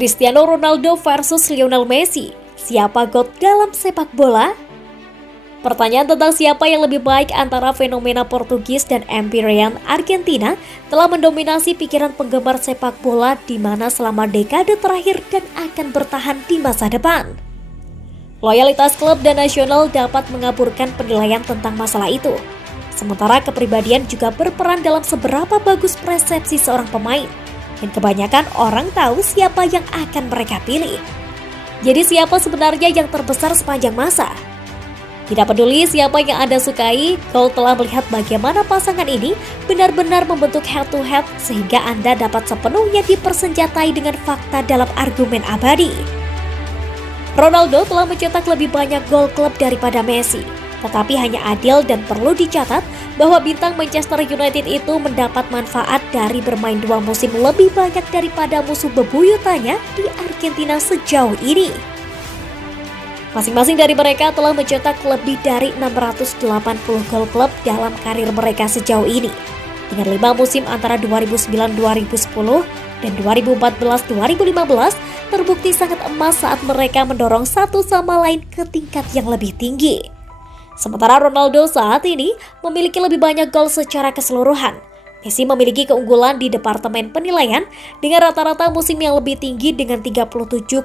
Cristiano Ronaldo versus Lionel Messi, siapa GOAT dalam sepak bola? Pertanyaan tentang siapa yang lebih baik antara fenomena Portugis dan Empyrean Argentina telah mendominasi pikiran penggemar sepak bola di mana selama dekade terakhir dan akan bertahan di masa depan. Loyalitas klub dan nasional dapat mengaburkan penilaian tentang masalah itu. Sementara kepribadian juga berperan dalam seberapa bagus persepsi seorang pemain. Dan kebanyakan orang tahu siapa yang akan mereka pilih. Jadi siapa sebenarnya yang terbesar sepanjang masa? Tidak peduli siapa yang Anda sukai, kau telah melihat bagaimana pasangan ini benar-benar membentuk head-to-head sehingga Anda dapat sepenuhnya dipersenjatai dengan fakta dalam argumen abadi. Ronaldo telah mencetak lebih banyak gol klub daripada Messi. Tetapi hanya adil dan perlu dicatat bahwa bintang Manchester United itu mendapat manfaat dari bermain 2 musim lebih banyak daripada musuh bebuyutannya di Argentina sejauh ini. Masing-masing dari mereka telah mencetak lebih dari 680 gol klub dalam karir mereka sejauh ini. Dengan 5 musim antara 2009-2010 dan 2014-2015 terbukti sangat emas saat mereka mendorong satu sama lain ke tingkat yang lebih tinggi. Sementara Ronaldo saat ini memiliki lebih banyak gol secara keseluruhan. Messi memiliki keunggulan di departemen penilaian dengan rata-rata musim yang lebih tinggi dengan 37,9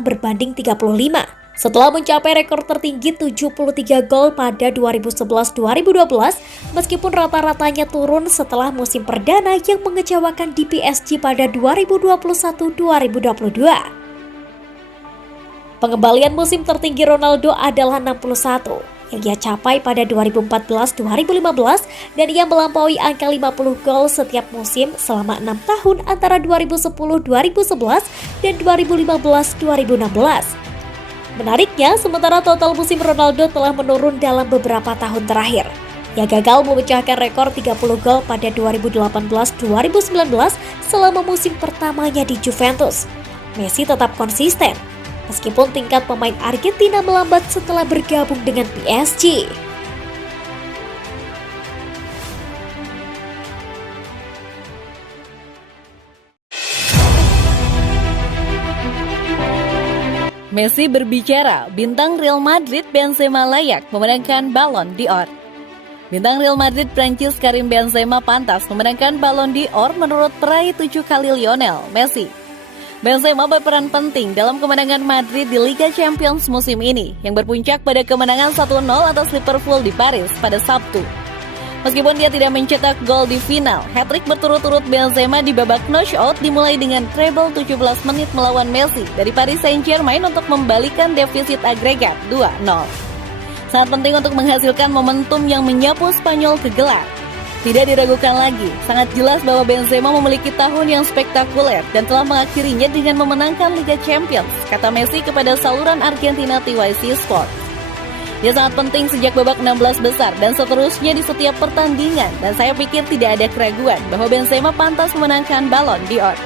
berbanding 35. Setelah mencapai rekor tertinggi 73 gol pada 2011-2012, meskipun rata-ratanya turun setelah musim perdana yang mengecewakan di PSG pada 2021-2022. Pengembalian musim tertinggi Ronaldo adalah 61. Yang ia capai pada 2014-2015 dan ia melampaui angka 50 gol setiap musim selama 6 tahun antara 2010-2011 dan 2015-2016. Menariknya, sementara total musim Ronaldo telah menurun dalam beberapa tahun terakhir. Ia gagal memecahkan rekor 30 gol pada 2018-2019 selama musim pertamanya di Juventus. Messi tetap konsisten meskipun tingkat pemain Argentina melambat setelah bergabung dengan PSG. Messi berbicara, bintang Real Madrid Benzema layak memenangkan Ballon d'Or. Bintang Real Madrid Prancis Karim Benzema pantas memenangkan Ballon d'Or menurut peraih 7 kali Lionel Messi. Benzema berperan penting dalam kemenangan Madrid di Liga Champions musim ini yang berpuncak pada kemenangan 1-0 atas Liverpool di Paris pada Sabtu. Meskipun dia tidak mencetak gol di final, hat-trick berturut-turut Benzema di babak knockout dimulai dengan treble 17 menit melawan Messi dari Paris Saint-Germain untuk membalikan defisit agregat 2-0. Sangat penting untuk menghasilkan momentum yang menyapu Spanyol ke gelar. Tidak diragukan lagi, sangat jelas bahwa Benzema memiliki tahun yang spektakuler dan telah mengakhirinya dengan memenangkan Liga Champions, kata Messi kepada saluran Argentina TYC Sports. Dia sangat penting sejak babak 16 besar dan seterusnya di setiap pertandingan, dan saya pikir tidak ada keraguan bahwa Benzema pantas memenangkan Ballon d'Or.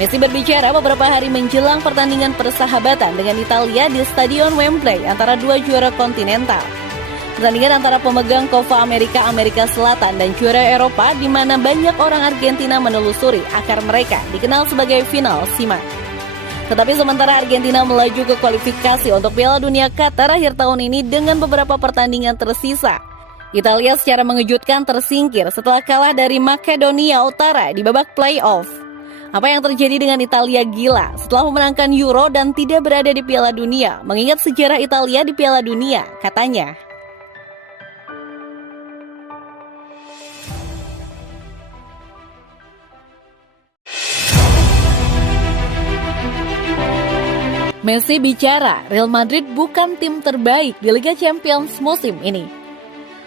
Messi berbicara beberapa hari menjelang pertandingan persahabatan dengan Italia di Stadion Wembley antara dua juara kontinental. Pertandingan antara pemegang Copa America Amerika Selatan dan juara Eropa di mana banyak orang Argentina menelusuri akar mereka dikenal sebagai final simak. Tetapi sementara Argentina melaju ke kualifikasi untuk Piala Dunia Qatar akhir tahun ini dengan beberapa pertandingan tersisa, Italia secara mengejutkan tersingkir setelah kalah dari Makedonia Utara di babak play-off. Apa yang terjadi dengan Italia gila setelah memenangkan Euro dan tidak berada di Piala Dunia, mengingat sejarah Italia di Piala Dunia, katanya. Messi bicara, Real Madrid bukan tim terbaik di Liga Champions musim ini.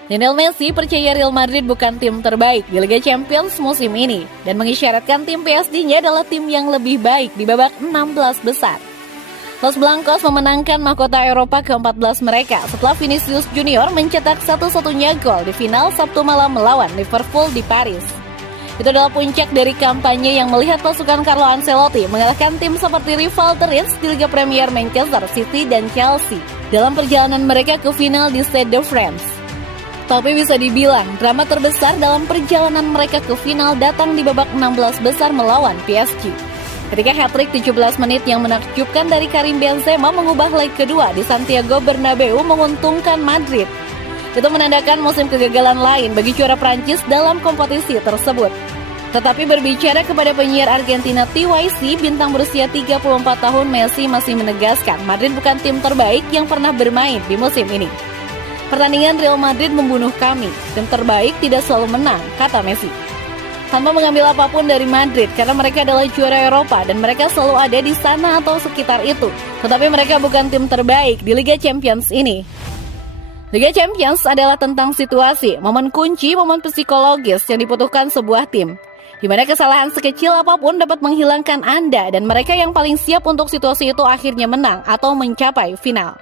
Lionel Messi percaya Real Madrid bukan tim terbaik di Liga Champions musim ini dan mengisyaratkan tim PSG-nya adalah tim yang lebih baik di babak 16 besar. Los Blancos memenangkan mahkota Eropa ke-14 mereka setelah Vinicius Junior mencetak satu-satunya gol di final Sabtu malam melawan Liverpool di Paris. Itu adalah puncak dari kampanye yang melihat pasukan Carlo Ancelotti mengalahkan tim seperti rival The Reds di Liga Premier Manchester City dan Chelsea dalam perjalanan mereka ke final di Stade de France. Tapi bisa dibilang, drama terbesar dalam perjalanan mereka ke final datang di babak 16 besar melawan PSG. Ketika hat-trick 17 menit yang menakjubkan dari Karim Benzema mengubah leg kedua di Santiago Bernabeu menguntungkan Madrid. Itu menandakan musim kegagalan lain bagi juara Prancis dalam kompetisi tersebut. Tetapi berbicara kepada penyiar Argentina TYC, bintang berusia 34 tahun Messi masih menegaskan Madrid bukan tim terbaik yang pernah bermain di musim ini. Pertandingan Real Madrid membunuh kami, tim terbaik tidak selalu menang, kata Messi. Tanpa mengambil apapun dari Madrid karena mereka adalah juara Eropa dan mereka selalu ada di sana atau sekitar itu. Tetapi mereka bukan tim terbaik di Liga Champions ini. Liga Champions adalah tentang situasi, momen kunci, momen psikologis yang dibutuhkan sebuah tim, di mana kesalahan sekecil apapun dapat menghilangkan Anda dan mereka yang paling siap untuk situasi itu akhirnya menang atau mencapai final.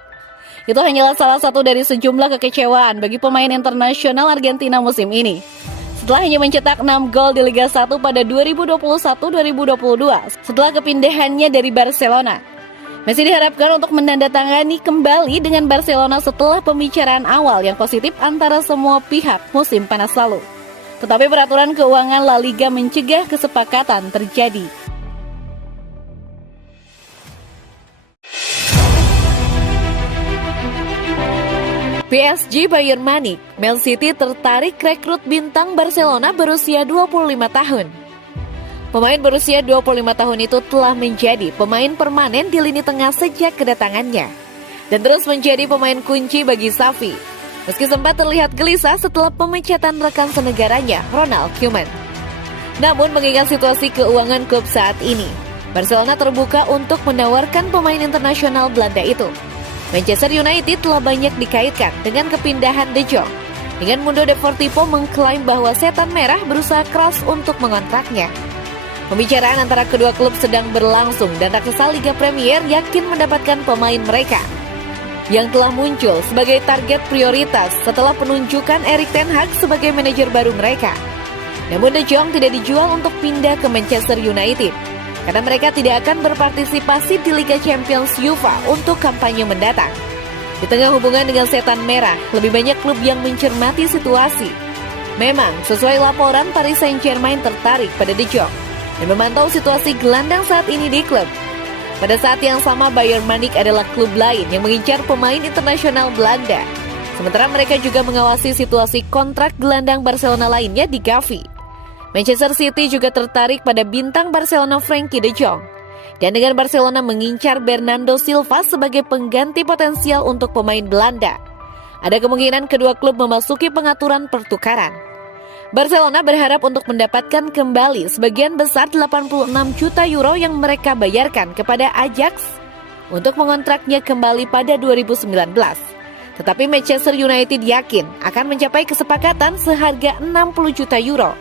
Itu hanyalah salah satu dari sejumlah kekecewaan bagi pemain internasional Argentina musim ini. Setelah hanya mencetak 6 gol di Liga 1 pada 2021-2022 setelah kepindahannya dari Barcelona. Messi diharapkan untuk menandatangani kembali dengan Barcelona setelah pembicaraan awal yang positif antara semua pihak musim panas lalu. Tetapi peraturan keuangan La Liga mencegah kesepakatan terjadi. PSG Bayern Munich, Man City tertarik rekrut bintang Barcelona berusia 25 tahun. Pemain berusia 25 tahun itu telah menjadi pemain permanen di lini tengah sejak kedatangannya dan terus menjadi pemain kunci bagi Xavi. Meski sempat terlihat gelisah setelah pemecatan rekan senegaranya, Ronald Koeman. Namun mengingat situasi keuangan klub saat ini, Barcelona terbuka untuk menawarkan pemain internasional Belanda itu. Manchester United telah banyak dikaitkan dengan kepindahan De Jong. Dengan Mundo Deportivo mengklaim bahwa setan merah berusaha keras untuk mengontraknya. Pembicaraan antara kedua klub sedang berlangsung dan raksasa Liga Premier yakin mendapatkan pemain mereka yang telah muncul sebagai target prioritas setelah penunjukan Erik ten Hag sebagai manajer baru mereka. Namun De Jong tidak dijual untuk pindah ke Manchester United karena mereka tidak akan berpartisipasi di Liga Champions UEFA untuk kampanye mendatang. Di tengah hubungan dengan setan merah, lebih banyak klub yang mencermati situasi. Memang, sesuai laporan, Paris Saint-Germain tertarik pada De Jong dan memantau situasi gelandang saat ini di klub. Pada saat yang sama, Bayern Munich adalah klub lain yang mengincar pemain internasional Belanda. Sementara mereka juga mengawasi situasi kontrak gelandang Barcelona lainnya di Gavi. Manchester City juga tertarik pada bintang Barcelona Frenkie de Jong. Dan dengan Barcelona mengincar Bernardo Silva sebagai pengganti potensial untuk pemain Belanda, ada kemungkinan kedua klub memasuki pengaturan pertukaran. Barcelona berharap untuk mendapatkan kembali sebagian besar 86 juta euro yang mereka bayarkan kepada Ajax untuk mengontraknya kembali pada 2019. Tetapi Manchester United yakin akan mencapai kesepakatan seharga 60 juta euro